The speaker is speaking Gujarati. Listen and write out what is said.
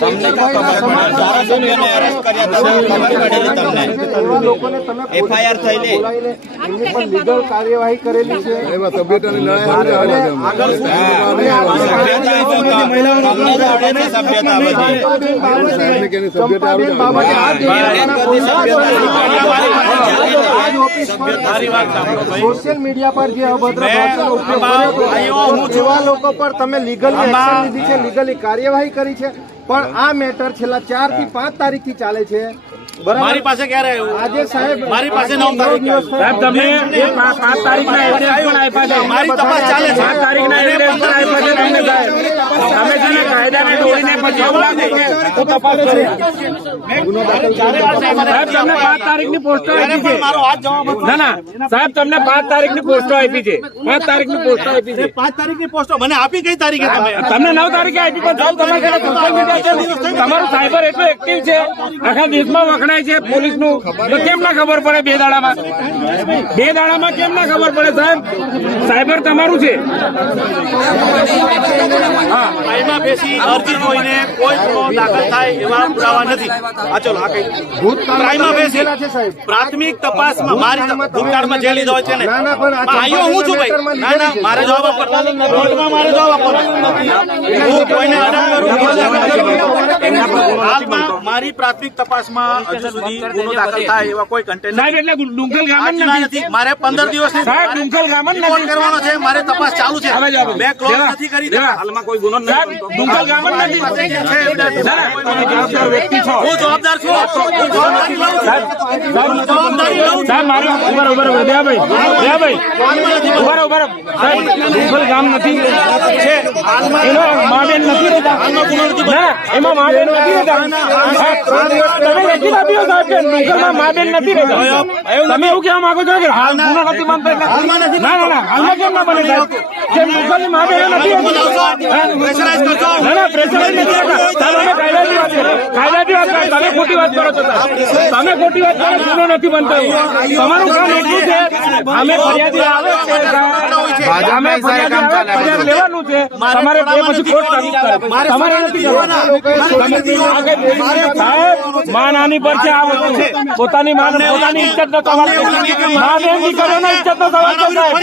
તમને ધારાસભ્યને એરેસ્ટ કર્યા લોકોને તમે એફઆઈઆર થયેલી એમની પણ લીગલ કાર્યવાહી કરેલી છે. એમાં સભ્યતાની લડાઈ સોશિયલ મીડિયા પર જે અભદ્ર ભાષાનો ઉપયોગ કર્યો એવા લોકો પર તમે લીગલી એક્શન લીધી છે, લીગલી કાર્યવાહી કરી છે. પણ આ મેટર છેલ્લા 4 થી 5 તારીખથી ચાલે છે. મારી પાસે ક્યારે આજે સાહેબ મારી પાસે 9 તારીખ સાહેબ તમે 5 તારીખના એવિડન્સ પણ આપ્યા છે. મારી તપાસ ચાલે છે. 5 તારીખના એવિડન્સ પણ આપ્યા છે તમને સાહેબ. તમે છે ને કાયદાને તોડીને પછી એવું લાગે કે હું તપાસ કરું. સાહેબ તમને 5 તારીખની પોસ્ટો આપી છે. મારો હાથ જવાબ ના ના સાહેબ તમને 5 તારીખની પોસ્ટો આપી છે. 5 તારીખની પોસ્ટો આપી છે. 5 તારીખની પોસ્ટો મને આપી કઈ તારીખે તમે તમને 9 તારીખે આપી પણ સાહેબ તમારે સોશિયલ મીડિયા છે, તમારું સાયબર એટલું એક્ટિવ છે, આખા દેશમાં વખણાય છે પોલીસનું, તો કેમ ના ખબર પડે 2 દાડામાં? 2 દાડામાં કેમ ના ખબર પડે સાહેબ? સાયબર તમારું છે. આઈમાં બેસી અરજી જોઈને કોઈ ગુનો દાખલ થાય એવા પુરાવા નથી. આ ચલો આ કઈ પ્રાઇમા બેસી પ્રાથમિક તપાસમાં મારી ભૂતકાળમાં જે લીધો હોય છે ને આયો હું છું ભાઈ. ના ના મારે જવાબ આપો, કોર્ટમાં મારે જવાબ આપો. હું કોઈને અડગ કરું હાલમાં મારી પ્રાથમિક તપાસમાં હજુ સુધી ગુનો દાખલ થાય એવા કોઈ કન્ટેન્ટ સાહેબ એટલે ડુંગલ ગામન નથી. મારે 15 દિવસની સાહેબ ડુંગલ ગામન રિપોર્ટ નથી કરવાનો છે. મારે તપાસ ચાલુ છે. મેં ક્લોઝ નથી કરી. હાલમાં કોઈ ગુનો નથી. સાહેબ ડુંગલ ગામન નથી. તમે જવાબદાર વ્યક્તિ છો. હું જવાબદાર છું. હું જવાબદારી લઉં છું. જવાબદારી લઉં છું. સાહેબ મારે ઉભર દયાભાઈ ઉભર સાહેબ ડુંગલ ગામ નથી એનો માબેન નથી રહેતા. ના એમાં માબેન નથી રહેતા. તમે લેખિત આપ્યો સાહેબ કે ડુંગરમાં માબેન નથી રહેતા. તમે એવું કહેવા માંગો છો કે હાલ ગુનો નથી માનતા એટલે? ના હાલમાં કેમ ના બને સાહેબ? કે ડુંગરની માબેન નથી રહેતી? પ્રેશરાઇઝ કરજો. ના પ્રેશરાઇઝ નથી રહેતા. સાહેબ અમે કાયદાની વાત કરીએ. કાયદાની વાત કરો. તમે ખોટી વાત કરો છો સાહેબ. તમે ખોટી વાત કરો. ગુનો નથી બનતો. તમારું કામ એટલું છે અમે ફરિયાદી આવે છે અમે ફરિયાદ લેવાનું છે. તમારે તે પછી કોર્ટ ચાલુ કરે. તમારે નથી જવાના. માન આની પર છે આ વસ્તુ. પોતાની માન પોતાની ઇજ્જત નો સવાલ છે. મા બેન દીકરીઓના ઇજ્જત નો સવાલ છે સાહેબ.